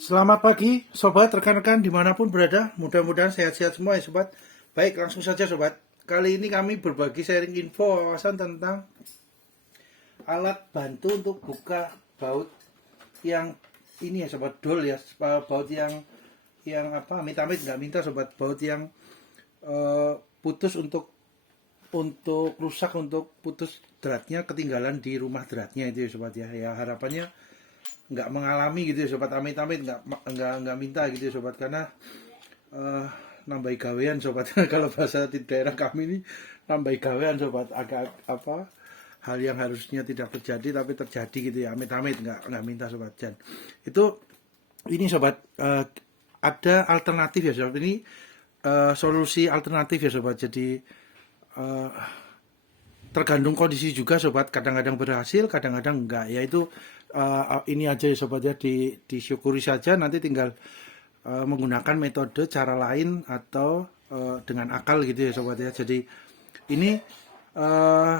Selamat pagi sobat, rekan-rekan dimanapun berada. Mudah-mudahan sehat-sehat semua ya sobat. Baik, langsung saja sobat. Kali ini kami berbagi sharing info wawasan tentang alat bantu untuk buka baut yang ini ya sobat, dol ya. Baut yang apa, amit-amit nggak minta sobat. Baut yang putus untuk rusak, untuk putus dratnya, ketinggalan di rumah dratnya itu ya sobat ya. Ya harapannya nggak mengalami gitu ya sobat, amit-amit nggak minta gitu ya sobat, karena nambah gawean sobat. Kalau bahasa di daerah kami ini nambah gawean sobat, agak apa, hal yang harusnya tidak terjadi tapi terjadi gitu ya, amit-amit nggak minta sobat. Dan itu ini sobat, ada alternatif ya sobat, ini solusi alternatif ya sobat. Jadi tergantung kondisi juga sobat, kadang-kadang berhasil kadang-kadang enggak, yaitu ini aja ya sobat ya, disyukuri saja, nanti tinggal menggunakan metode cara lain atau dengan akal gitu ya sobat ya. Jadi ini uh,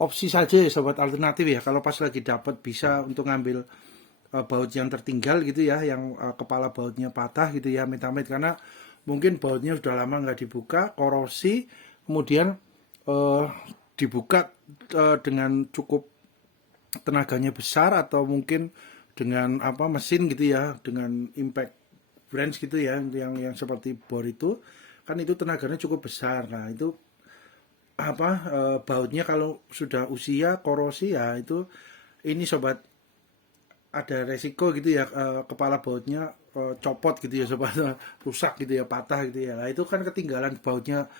opsi saja ya sobat, alternatif ya, kalau pas lagi dapat bisa untuk ngambil baut yang tertinggal gitu ya, yang kepala bautnya patah gitu ya, amit-amit, karena mungkin bautnya sudah lama nggak dibuka, korosi, kemudian dibuka dengan cukup tenaganya besar, atau mungkin dengan apa, mesin gitu ya, dengan impact wrench gitu ya, yang seperti bor itu kan, itu tenaganya cukup besar. Nah itu apa, bautnya kalau sudah usia korosi ya, itu ini sobat, ada resiko gitu ya, kepala bautnya copot gitu ya sobat, rusak gitu ya, patah gitu ya. Nah itu kan ketinggalan bautnya,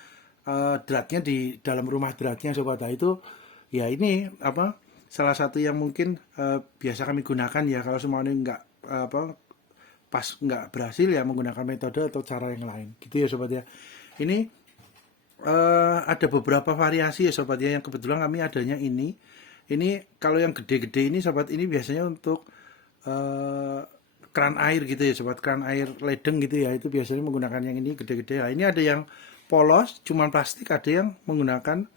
dratnya di dalam rumah dratnya sobat. Nah itu ya, ini apa, salah satu yang mungkin biasa kami gunakan ya, kalau semuanya nggak apa, pas nggak berhasil ya, menggunakan metode atau cara yang lain gitu ya sobat ya. Ini ada beberapa variasi ya sobat ya, yang kebetulan kami adanya ini kalau yang gede-gede ini sobat, ini biasanya untuk keran air gitu ya sobat, keran air ledeng gitu ya, itu biasanya menggunakan yang ini gede-gede. Nah ini ada yang polos cuman plastik, ada yang menggunakan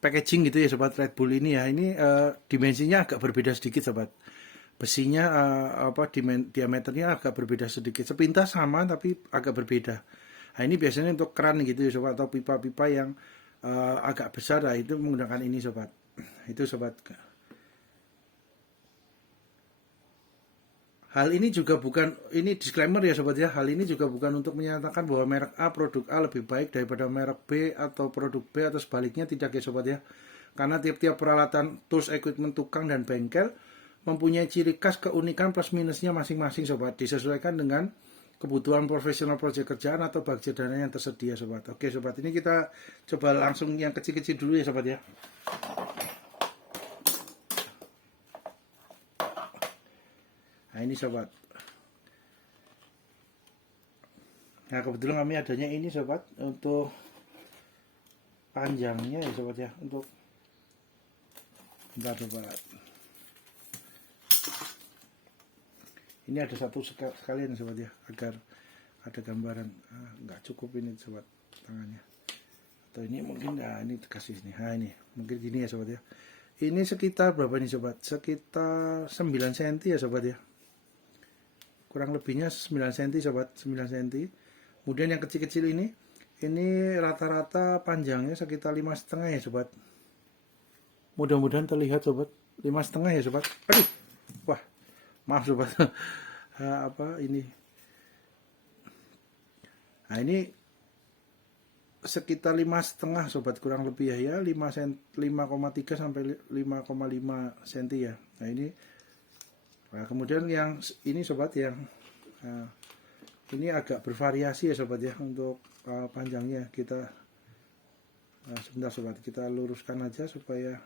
packaging gitu ya sobat, Red Bull ini ya. Ini dimensinya agak berbeda sedikit sobat, besinya apa, diameternya agak berbeda sedikit, sepintas sama tapi agak berbeda. Nah ini biasanya untuk keran gitu ya sobat, atau pipa-pipa yang agak besar. Nah itu menggunakan ini sobat. Itu sobat. Hal ini juga bukan, ini disclaimer ya sobat ya, hal ini juga bukan untuk menyatakan bahwa merek A, produk A lebih baik daripada merek B, atau produk B atau sebaliknya, tidak ya sobat ya. Karena tiap-tiap peralatan, tools, equipment tukang dan bengkel mempunyai ciri khas, keunikan plus minusnya masing-masing sobat, disesuaikan dengan kebutuhan profesional proyek kerjaan atau budget dana yang tersedia sobat. Oke sobat, ini kita coba langsung yang kecil-kecil dulu ya sobat ya. Nah ini sobat. Nah kebetulan kami adanya ini sobat, untuk panjangnya ya sobat ya, untuk bentar sobat. Ini ada satu sekalian sobat ya, agar ada gambaran. Nggak cukup ini sobat tangannya, atau ini mungkin, nah ini kasih sini. Nah ini mungkin gini ya sobat ya. Ini sekitar berapa nih sobat, sekitar 9 cm ya sobat ya, kurang lebihnya 9 cm sobat, 9 cm. Kemudian yang kecil-kecil ini rata-rata panjangnya sekitar 5,5 ya sobat. Mudah-mudahan terlihat sobat, 5,5 ya sobat. Aduh, wah maaf sobat. Apa ini, nah ini sekitar 5,5 sobat, kurang lebih ya, 5,3 sampai 5,5 cm ya. Nah ini, nah kemudian yang ini sobat, yang ini agak bervariasi ya sobat ya, untuk panjangnya. Kita sebentar sobat, kita luruskan aja supaya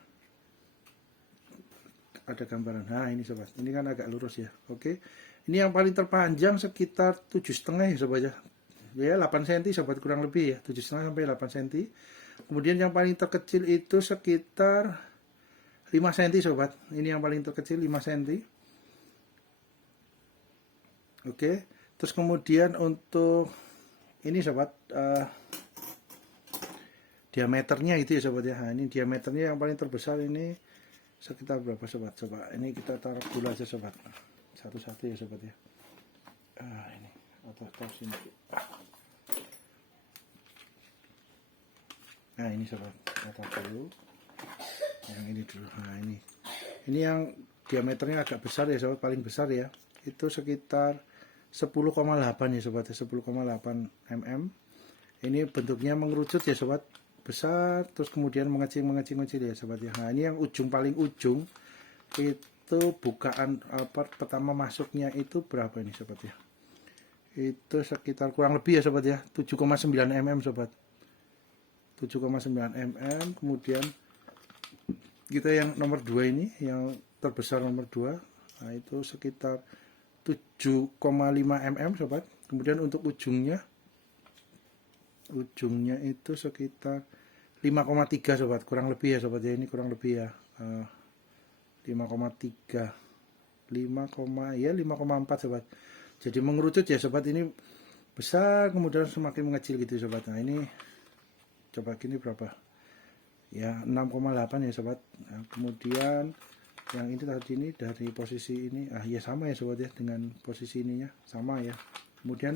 ada gambaran. Nah ini sobat, ini kan agak lurus ya. Oke, ini yang paling terpanjang sekitar 7,5 ya sobat ya, 8 cm sobat, kurang lebih ya, 7,5 sampai 8 cm. Kemudian yang paling terkecil itu sekitar 5 cm sobat, ini yang paling terkecil 5 cm. Oke, terus kemudian untuk ini sobat, diameternya itu ya sobat ya. Nah ini diameternya yang paling terbesar ini sekitar berapa sobat? Coba ini kita taruh dulu aja sobat, satu-satu ya sobat ya. ini atau sini. Nah ini sobat, kita dulu yang ini dulu. Nah ini yang diameternya agak besar ya sobat, paling besar ya, itu sekitar 10,8 ya sobat, 10,8 mm. Ini bentuknya mengerucut ya sobat, besar terus kemudian mengecil ya sobat ya. Nah ini yang ujung, paling ujung itu bukaan pertama masuknya itu berapa ini sobat ya, itu sekitar kurang lebih ya sobat ya 7,9 mm sobat, 7,9 mm. Kemudian kita yang nomor 2 ini, yang terbesar nomor 2, nah itu sekitar 7,5 mm sobat. Kemudian untuk ujungnya itu sekitar 5,3 sobat, kurang lebih ya sobat ya, ini kurang lebih ya 5,3 5,4 sobat. Jadi mengerucut ya sobat, ini besar kemudian semakin mengecil gitu sobat. Nah ini coba gini berapa ya, 6,8 ya sobat. Nah, kemudian yang ini tadi ini dari posisi ini ya sama ya sobat ya, dengan posisi ininya sama ya. Kemudian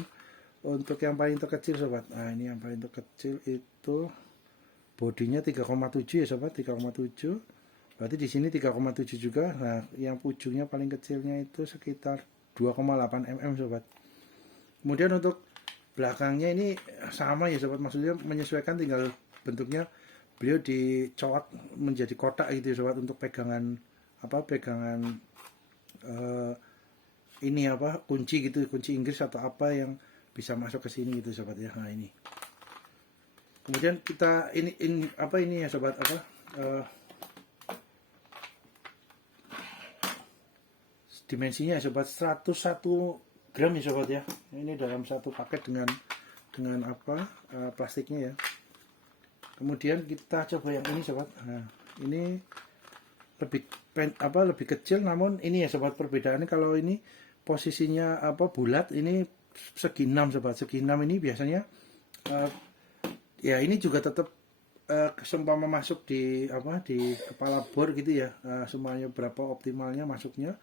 untuk yang paling terkecil sobat, nah ini yang paling terkecil itu bodinya 3,7 ya sobat, 3,7. Berarti di sini 3,7 juga. Nah yang ujungnya paling kecilnya itu sekitar 2,8 mm sobat. Kemudian untuk belakangnya ini sama ya sobat, maksudnya menyesuaikan, tinggal bentuknya beliau dicolok menjadi kotak gitu ya sobat, untuk pegangan ini kunci gitu, kunci Inggris atau apa yang bisa masuk ke sini gitu sobat ya. Nah ini kemudian kita ini ya sobat, dimensinya ya sobat, 101 gram ya sobat ya. Ini dalam satu paket dengan plastiknya ya. Kemudian kita coba yang ini sobat. Nah ini lebih kecil, namun ini ya sobat, perbedaannya kalau ini posisinya bulat, ini segi 6 sobat. Segi 6 ini biasanya ya ini juga tetap seumpama masuk di kepala bor gitu ya. Semuanya berapa optimalnya masuknya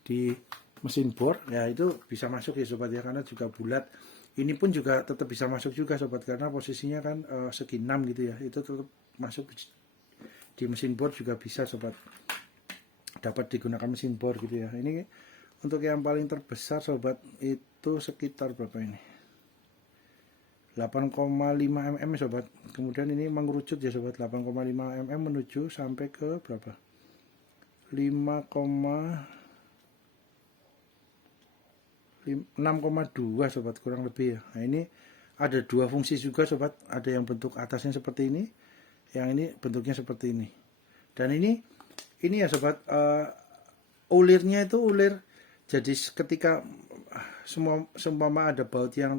di mesin bor ya, itu bisa masuk ya sobat ya, karena juga bulat. Ini pun juga tetap bisa masuk juga sobat, karena posisinya kan segi 6 gitu ya, itu tetap masuk di mesin bor juga bisa sobat, dapat digunakan mesin bor gitu ya. Ini untuk yang paling terbesar sobat itu sekitar berapa ini, 8,5 mm sobat. Kemudian ini mengerucut ya sobat, 8,5 mm menuju sampai ke berapa, 6,2 sobat kurang lebih ya. Nah ini ada dua fungsi juga sobat, ada yang bentuk atasnya seperti ini, yang ini bentuknya seperti ini. Dan ini ya sobat, ulirnya itu ulir, jadi ketika seumpama ada baut yang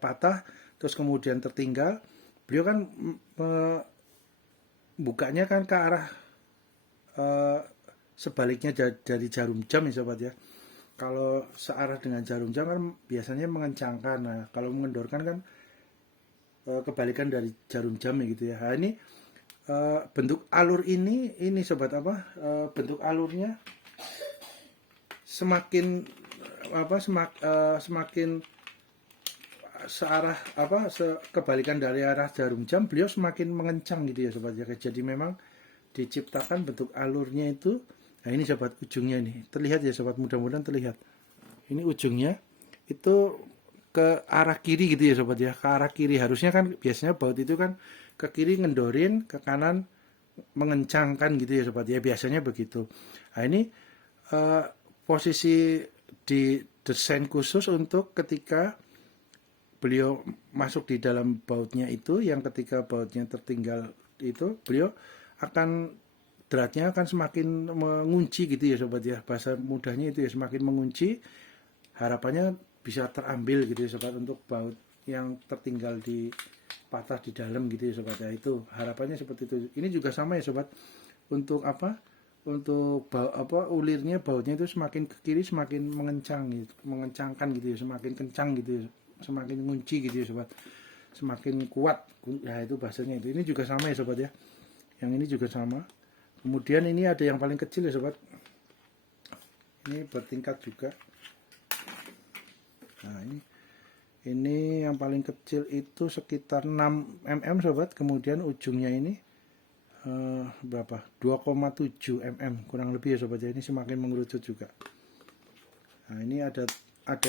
patah terus kemudian tertinggal, beliau kan bukanya kan ke arah sebaliknya dari jarum jam ya sobat ya. Kalau searah dengan jarum jam kan biasanya mengencangkan. Nah kalau mengendorkan kan kebalikan dari jarum jam ya gitu ya. Nah ini bentuk alur ini sobat, bentuk alurnya semakin semakin searah kebalikan dari arah jarum jam, beliau semakin mengencang gitu ya sobat ya. Jadi memang diciptakan bentuk alurnya itu. Nah ini sobat, ujungnya ini terlihat ya sobat, mudah-mudahan terlihat. Ini ujungnya itu ke arah kiri gitu ya sobat ya, ke arah kiri. Harusnya kan biasanya baut itu kan ke kiri ngendorin, ke kanan mengencangkan gitu ya sobat ya, biasanya begitu. Nah ini posisi didesain khusus untuk ketika beliau masuk di dalam bautnya itu, yang ketika bautnya tertinggal itu, beliau akan dratnya akan semakin mengunci gitu ya sobat ya, bahasa mudahnya itu ya, semakin mengunci, harapannya bisa terambil gitu ya sobat, untuk baut yang tertinggal di patah di dalam gitu ya sobat ya, itu harapannya seperti itu. Ini juga sama ya sobat, untuk ulirnya, bautnya itu semakin ke kiri semakin mengencangkan gitu ya, semakin kencang gitu ya, semakin mengunci gitu ya sobat, semakin kuat ya, itu bahasanya itu. Ini juga sama ya sobat ya, yang ini juga sama. Kemudian ini ada yang paling kecil ya sobat, ini bertingkat juga. Nah, ini yang paling kecil itu sekitar 6 mm sobat, kemudian ujungnya ini berapa? 2,7 mm kurang lebih ya sobat ya. Ini semakin mengerucut juga. Nah, ini ada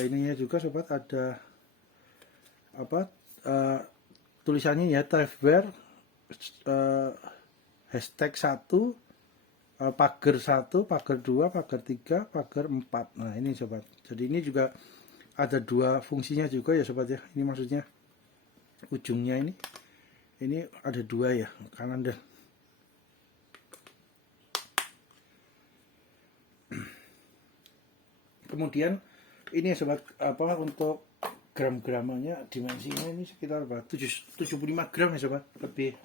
ininya juga sobat, ada apa? Tulisannya ya Tafeware hashtag 1, pagar 1, pagar 2, pagar 3, pagar 4. Nah, ini sobat. Jadi ini juga ada dua fungsinya juga ya sobat ya. Ini maksudnya ujungnya ini ada dua ya, kanan dan kemudian ini ya sobat, apa untuk gram-gramanya, dimensinya ini sekitar 75 gram ya sobat, lebih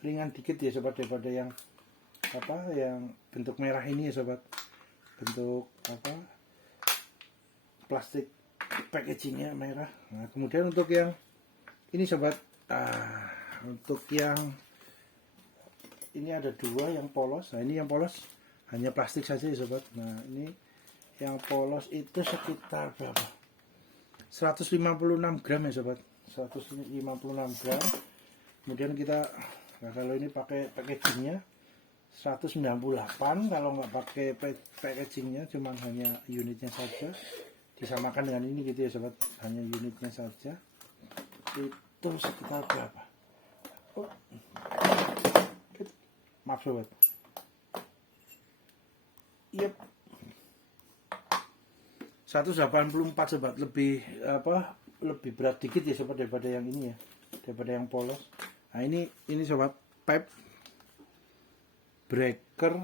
ringan dikit ya sobat daripada yang apa yang bentuk merah ini ya sobat, bentuk apa plastik packagingnya merah. Nah, kemudian untuk yang ini sobat, untuk yang ini ada dua yang polos. Nah, ini yang polos hanya plastik saja ya sobat. Nah, ini yang polos itu sekitar berapa? 156 gram ya sobat. 156 gram. Kemudian kita, nah kalau ini pakai packagingnya 198, kalau nggak pakai packagingnya cuma hanya unitnya saja, disamakan dengan ini gitu ya sobat, hanya unitnya saja, itu sekitar berapa? Oh, maaf sobat. Yep. 184 sobat, lebih berat dikit ya sobat daripada yang ini ya, daripada yang polos. Nah, ini sobat, pipe breaker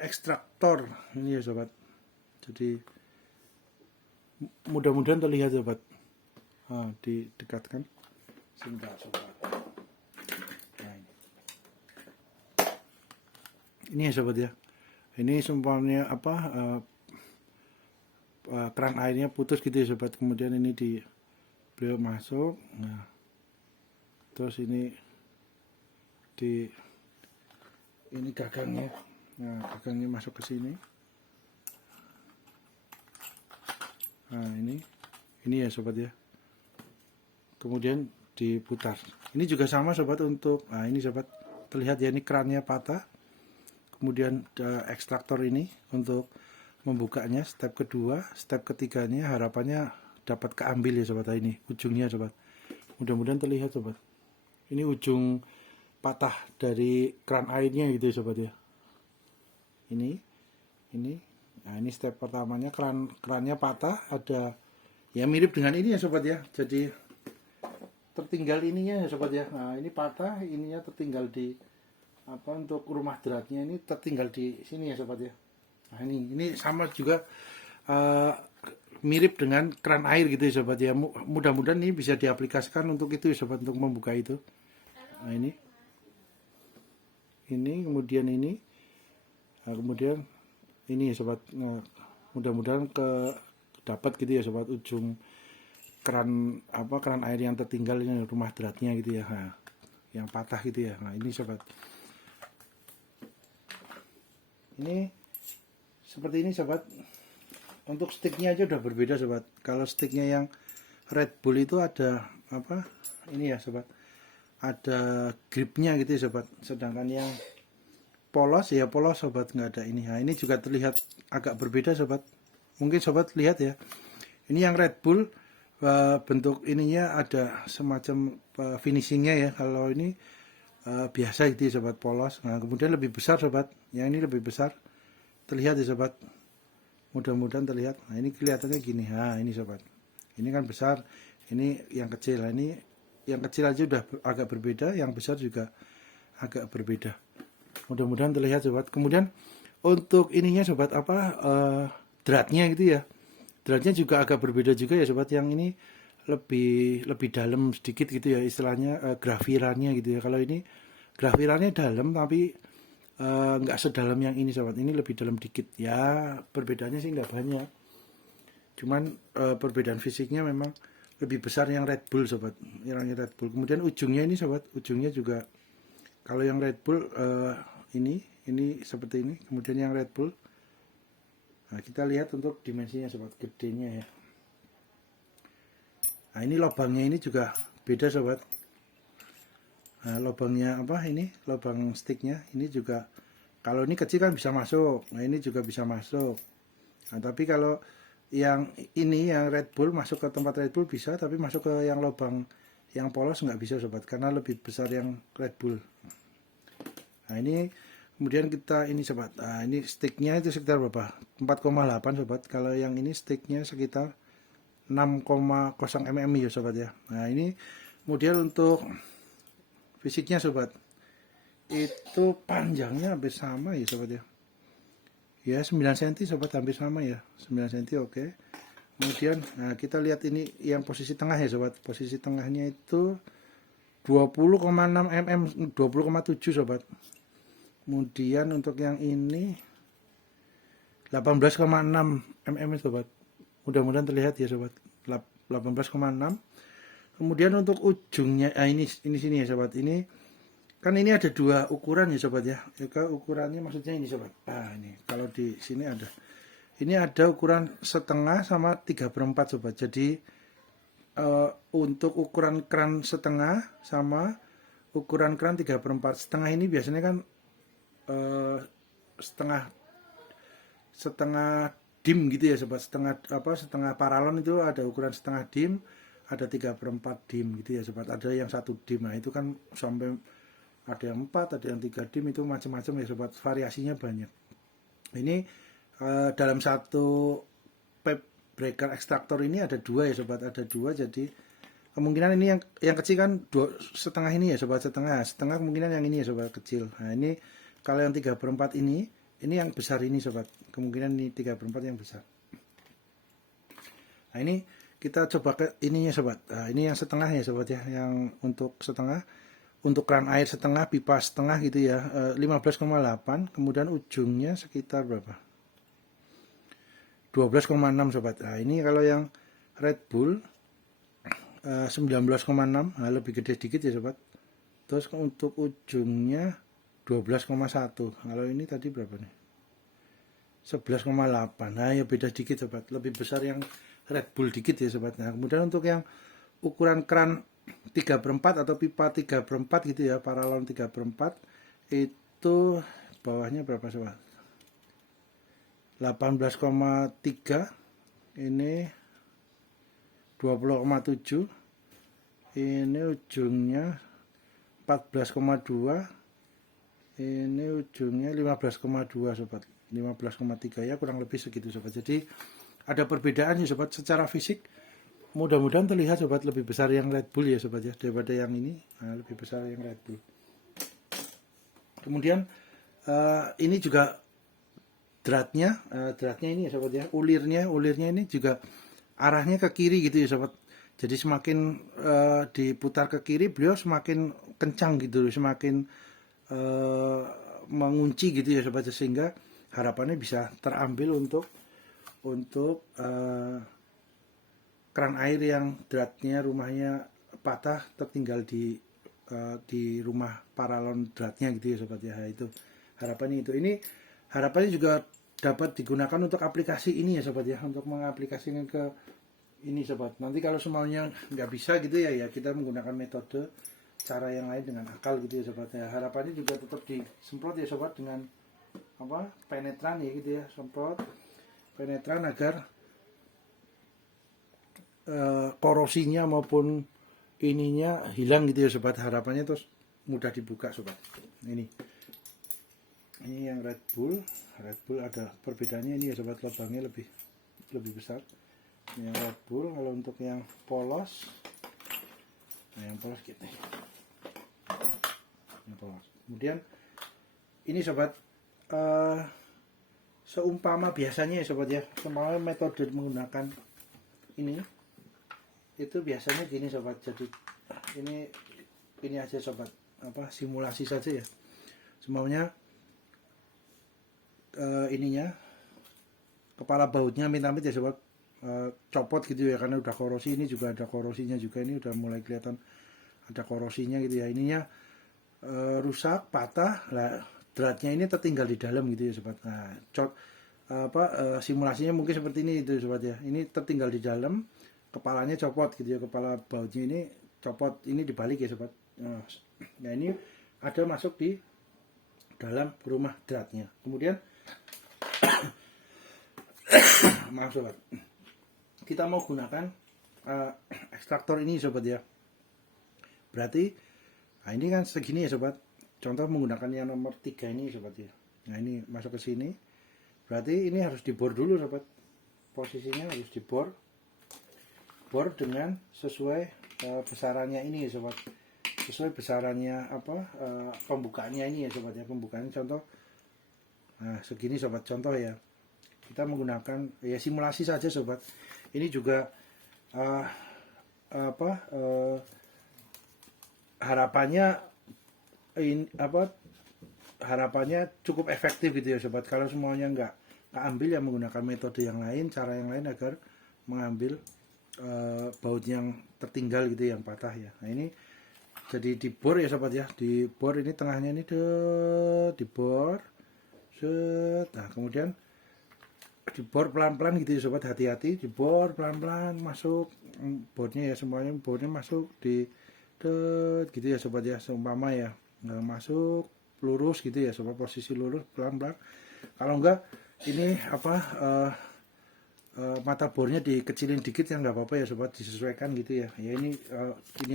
ekstraktor ini ya sobat. Jadi mudah-mudahan terlihat sobat. Didekatkan sebentar sobat. Nah, ini ya sobat ya. Ini seumpamanya apa, keran airnya putus gitu ya sobat. Kemudian ini beliau masuk. Nah, terus ini gagangnya. Nah, gagangnya masuk ke sini. Nah, ini ya sobat ya. Kemudian diputar. Ini juga sama sobat untuk, nah ini sobat, terlihat ya, ini kerannya patah. Kemudian ekstraktor ini untuk membukanya step kedua, step ketiganya harapannya dapat keambil ya sobat. Ini ujungnya sobat. Mudah-mudahan terlihat sobat. Ini ujung patah dari keran airnya gitu ya sobat ya. Ini. Nah, ini step pertamanya, kerannya patah, ada ya mirip dengan ini ya sobat ya. Jadi tertinggal ininya ya sobat ya. Nah, ini patah, ininya tertinggal di apa, untuk rumah dratnya ini tertinggal di sini ya sobat ya. Nah, ini sama juga mirip dengan keran air gitu ya sobat ya. Mudah-mudahan ini bisa diaplikasikan untuk itu ya sobat, untuk membuka itu. Nah, ini kemudian ini, nah, kemudian ini ya sobat. Nah, mudah-mudahan dapat gitu ya sobat, ujung keran air yang tertinggal ini rumah dratnya gitu ya. Nah, yang patah gitu ya. Nah, ini sobat. Ini seperti ini sobat. Untuk sticknya aja udah berbeda sobat. Kalau sticknya yang Red Bull itu ada apa? Ini ya sobat. Ada gripnya gitu ya sobat. Sedangkan yang polos ya polos sobat, nggak ada ini. Nah, ini juga terlihat agak berbeda sobat. Mungkin sobat lihat ya. Ini yang Red Bull bentuk ininya ada semacam finishingnya ya. Kalau ini biasa itu ya sobat, polos. Nah, kemudian lebih besar sobat. Yang ini lebih besar. Terlihat ya sobat. Mudah-mudahan terlihat. Nah, ini kelihatannya gini. Nah, ini sobat. Ini kan besar. Ini yang kecil. Nah, ini yang kecil aja udah agak berbeda. Yang besar juga agak berbeda. Mudah-mudahan terlihat sobat. Kemudian untuk ininya sobat, dratnya gitu ya. Dratnya juga agak berbeda juga ya sobat. Yang ini lebih dalam sedikit gitu ya, istilahnya grafirannya gitu ya. Kalau ini grafirannya dalam tapi nggak sedalam yang ini sobat. Ini lebih dalam dikit ya, perbedaannya sih nggak banyak, cuman perbedaan fisiknya memang lebih besar yang Red Bull sobat, yang Red Bull. Kemudian ujungnya ini sobat, ujungnya juga kalau yang Red Bull ini seperti ini. Kemudian yang Red Bull, nah kita lihat untuk dimensinya sobat, gedenya ya. Nah ini lubangnya ini juga beda sobat. Nah lubangnya apa ini, lubang sticknya ini juga, kalau ini kecil kan bisa masuk, nah ini juga bisa masuk. Nah tapi kalau yang ini, yang Red Bull, masuk ke tempat Red Bull bisa, tapi masuk ke yang lubang yang polos nggak bisa sobat, karena lebih besar yang Red Bull. Nah ini kemudian kita ini sobat, nah ini sticknya itu sekitar berapa, 4,8 sobat. Kalau yang ini sticknya sekitar 6,0 mm ya sobat ya. Nah ini kemudian untuk fisiknya sobat, itu panjangnya hampir sama ya sobat ya. Ya 9 cm sobat, hampir sama ya, 9 cm oke. Kemudian nah kita lihat ini yang posisi tengah ya sobat, posisi tengahnya itu 20,6 mm, 20,7 sobat. Kemudian untuk yang ini 18,6 mm sobat, mudah-mudahan terlihat ya sobat, 18,6. Kemudian untuk ujungnya, ini sini ya sobat, ini kan ini ada dua ukuran ya sobat ya. Ukurannya maksudnya ini sobat. Nah ini kalau di sini ada, ini ada ukuran setengah sama 3/4 sobat. Jadi untuk ukuran keran setengah sama ukuran keran 3/4. Setengah ini biasanya kan setengah dim gitu ya sobat. Setengah paralon itu ada ukuran setengah dim, ada 3/4 dim gitu ya sobat. Ada yang 1 dim. Nah itu kan sampai ada yang 4, ada yang 3 dim, itu macam-macam ya sobat, variasinya banyak. Ini dalam satu pipe breaker ekstraktor ini ada 2 ya sobat, ada 2, jadi kemungkinan ini yang kecil kan setengah ini ya sobat, setengah kemungkinan yang ini ya sobat, kecil. Nah ini kalau yang 3/4 ini yang besar ini sobat, kemungkinan ini 3/4 yang besar. Nah ini kita coba ke ininya sobat. Nah ini yang setengah ya sobat ya, yang untuk setengah, untuk keran air setengah, pipa setengah gitu ya, 15,8. Kemudian ujungnya sekitar berapa, 12,6 sobat. Nah ini kalau yang Red Bull 19,6, nah lebih gede dikit ya sobat. Terus untuk ujungnya 12,1. Kalau ini tadi berapa nih, 11,8. Nah ya beda dikit sobat, lebih besar yang Red Bull dikit ya sobat. Nah kemudian untuk yang ukuran keran 3/4 atau pipa 3/4 gitu ya, paralon 3/4, itu bawahnya berapa sobat, 18,3, ini 20,7, ini ujungnya 14,2, ini ujungnya 15,2 sobat, 15,3 ya, kurang lebih segitu sobat. Jadi ada perbedaan ya sobat secara fisik. Mudah-mudahan terlihat sobat, lebih besar yang Red Bull ya sobat ya daripada yang ini. Nah, lebih besar yang Red Bull. Kemudian ini juga dratnya ini ya sobat ya, ulirnya ini juga arahnya ke kiri gitu ya sobat. Jadi semakin diputar ke kiri, beliau semakin kencang gitu, semakin mengunci gitu ya sobat, sehingga harapannya bisa terambil untuk keran air yang dratnya rumahnya patah, tertinggal di rumah paralon dratnya gitu ya sobat ya. Itu harapannya itu. Ini harapannya juga dapat digunakan untuk aplikasi ini ya sobat ya, untuk mengaplikasikan ke ini sobat. Nanti kalau semuanya nggak bisa gitu ya, kita menggunakan metode cara yang lain dengan akal gitu ya sobat ya. Harapannya juga tetap disemprot ya sobat dengan penetran ya gitu ya, semprot penetran agar korosinya maupun ininya hilang gitu ya sobat. Harapannya terus mudah dibuka sobat. Ini yang Red Bull ada perbedaannya ini ya sobat, lubangnya lebih besar. Ini yang Red Bull. Kalau untuk yang polos, nah yang polos gitu, yang polos. Kemudian ini sobat, seumpama biasanya ya sobat ya, seumpama metode menggunakan ini itu biasanya gini sobat. Jadi ini aja sobat, simulasi saja ya. Semuanya ininya kepala bautnya amit-amit ya sobat, copot gitu ya, karena udah korosi. Ini juga ada korosinya juga, ini udah mulai kelihatan ada korosinya gitu ya. Ininya rusak, patah lah, dratnya ini tertinggal di dalam gitu ya sobat. Nah, simulasinya mungkin seperti ini itu sobat ya. Ini tertinggal di dalam, kepalanya copot gitu ya, kepala bautnya ini copot, ini dibalik ya sobat. Nah ini ada masuk di dalam rumah dratnya. Kemudian maaf sobat, kita mau gunakan ekstraktor ini sobat ya. Berarti nah ini kan segini ya sobat. Contoh menggunakan yang nomor 3 ini sobat ya. Nah ini masuk ke sini. Berarti ini harus dibor dulu sobat. Posisinya harus dibor. Bor dengan sesuai besarannya ini ya sobat. Sesuai besarannya pembukaannya ini ya sobat ya. Pembukaannya contoh. Nah segini sobat, contoh ya. Kita menggunakan ya simulasi saja sobat. Ini juga harapannya cukup efektif gitu ya sobat. Kalau semuanya nggak keambil ya menggunakan metode yang lain, cara yang lain agar mengambil baut yang tertinggal gitu, yang patah ya. Nah ini jadi dibor ya sobat ya, dibor ini tengahnya ini dibor set. Nah kemudian dibor pelan-pelan gitu ya sobat, hati-hati dibor pelan-pelan, masuk bornya ya, semuanya bornya masuk di gitu ya sobat ya, seumpama ya nggak masuk lurus gitu ya sobat, posisi lurus pelan-pelan. Kalau enggak ini mata bornya dikecilin dikit ya nggak apa-apa ya sobat, disesuaikan gitu ya. Ya ini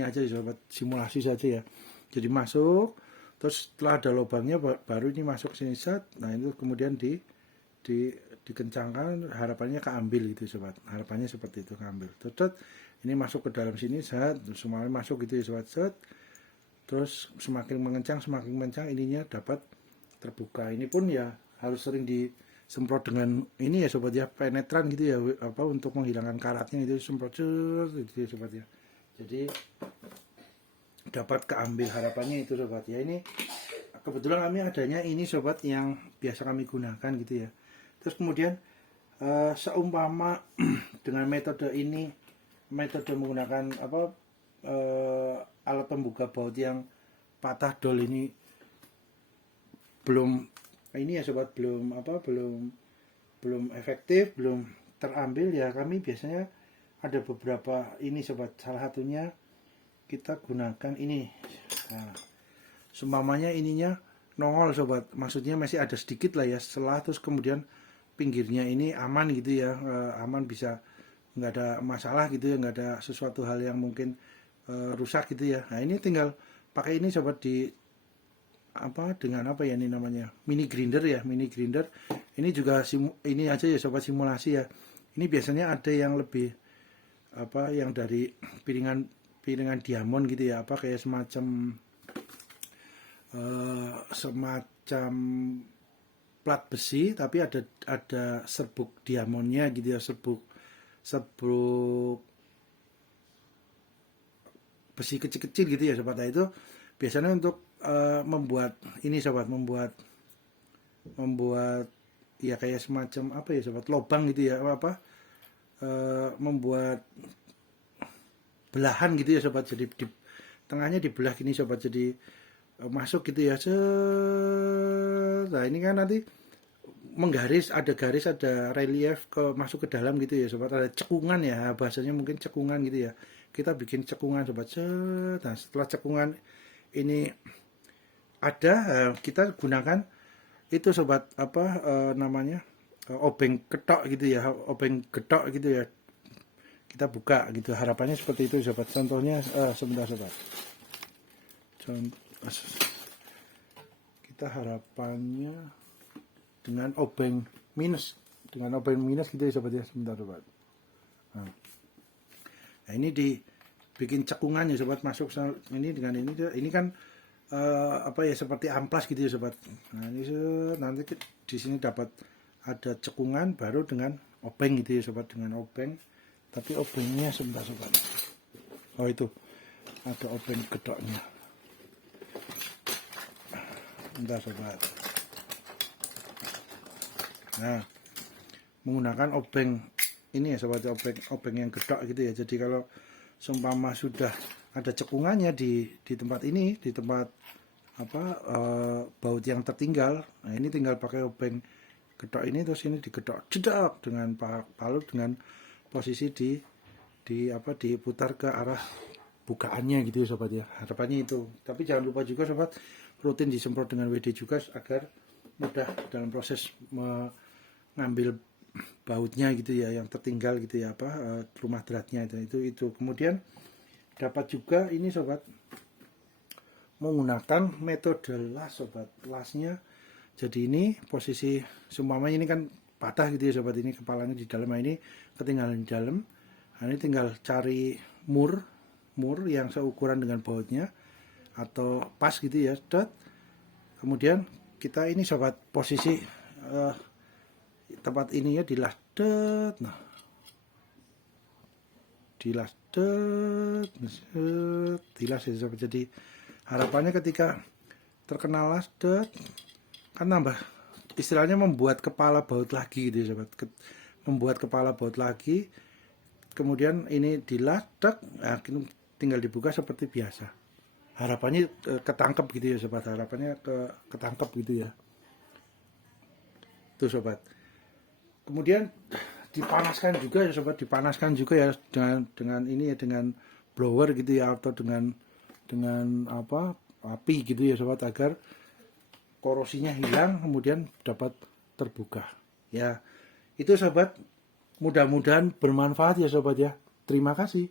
aja ya sobat, simulasi saja ya. Jadi masuk, terus setelah ada lubangnya baru ini masuk sini set. Nah itu kemudian dikencangkan, harapannya keambil gitu sobat. Harapannya seperti itu, keambil. Terus ini masuk ke dalam sini set, semuanya masuk gitu ya sobat set. Terus semakin mengencang ininya dapat terbuka. Ini pun ya harus sering disemprot dengan ini ya sobat ya, penetran gitu ya, untuk menghilangkan karatnya itu, semprot gitu ya sobat ya. Jadi dapat keambil, harapannya itu sobat ya. Ini kebetulan kami adanya ini sobat yang biasa kami gunakan gitu ya. Terus kemudian seumpama dengan metode ini, metode menggunakan alat pembuka baut yang patah dol ini belum ini ya sobat, belum efektif, belum terambil ya, kami biasanya ada beberapa ini sobat. Salah satunya kita gunakan ini. Nah, seumpamanya ininya nongol sobat, maksudnya masih ada sedikit lah ya setelah, terus kemudian pinggirnya ini aman gitu ya, aman, bisa nggak ada masalah gitu ya, nggak ada sesuatu hal yang mungkin rusak gitu ya. Nah ini tinggal pakai ini sobat, dengan ya ini namanya, mini grinder ya, mini grinder. Ini juga ini aja ya sobat, simulasi ya. Ini biasanya ada yang lebih yang dari piringan diamond gitu ya, kayak semacam plat besi tapi ada serbuk diamondnya gitu ya, serbuk besi kecil-kecil gitu ya sobat. Nah itu biasanya untuk membuat ini sobat, membuat ya kayak semacam ya sobat, lubang gitu ya, membuat belahan gitu ya sobat. Jadi di tengahnya dibelah gini sobat, jadi masuk gitu ya. Nah ini kan nanti menggaris, ada garis, ada relief masuk ke dalam gitu ya sobat, ada cekungan ya, bahasanya mungkin cekungan gitu ya. Kita bikin cekungan sobat. Nah setelah cekungan ini ada, kita gunakan itu sobat, namanya obeng ketok gitu ya, obeng getok gitu ya, kita buka gitu. Harapannya seperti itu sobat. Contohnya sebentar sobat, kita harapannya dengan obeng minus gitu ya sobat ya, sebentar sobat. Nah ini dibikin cekungan ya sobat, masuk ini dengan ini kan ya seperti amplas gitu ya sobat. Nah ini nanti di sini dapat ada cekungan baru dengan obeng gitu ya sobat, dengan obeng. Tapi obengnya sebentar sobat. Oh itu ada obeng gedoknya. Bentar sobat. Nah menggunakan obeng ini ya sobat, obeng yang gedok gitu ya. Jadi kalau seumpama sudah ada cekungannya di tempat ini, di tempat baut yang tertinggal. Nah, ini tinggal pakai obeng gedok ini, terus ini digedok jedok dengan palu, dengan posisi diputar ke arah bukaannya gitu ya sobat ya. Harapannya itu. Tapi jangan lupa juga sobat, rutin disemprot dengan WD juga agar mudah dalam proses mengambil bautnya gitu ya, yang tertinggal gitu ya, rumah dratnya itu. Kemudian dapat juga ini sobat, menggunakan metode las sobat. Lasnya jadi ini posisi seumpamanya ini kan patah gitu ya sobat, ini kepalanya di dalam, ini ketinggalan di dalam. Nah, ini tinggal cari mur yang seukuran dengan bautnya atau pas gitu ya, kemudian kita ini sobat posisi tempat ini ya dilas, nah dilas ya sobat. Jadi harapannya ketika terkena las kan nambah, istilahnya membuat kepala baut lagi gitu ya sobat, membuat kepala baut lagi. Kemudian ini dilas, nah, tinggal dibuka seperti biasa. Harapannya ketangkep gitu ya sobat, harapannya ketangkep gitu ya. Tuh sobat. Kemudian dipanaskan juga ya sobat, dipanaskan juga ya dengan ini ya, dengan blower gitu ya, atau dengan api gitu ya sobat, agar korosinya hilang kemudian dapat terbuka. Ya, itu sobat, mudah-mudahan bermanfaat ya sobat ya. Terima kasih.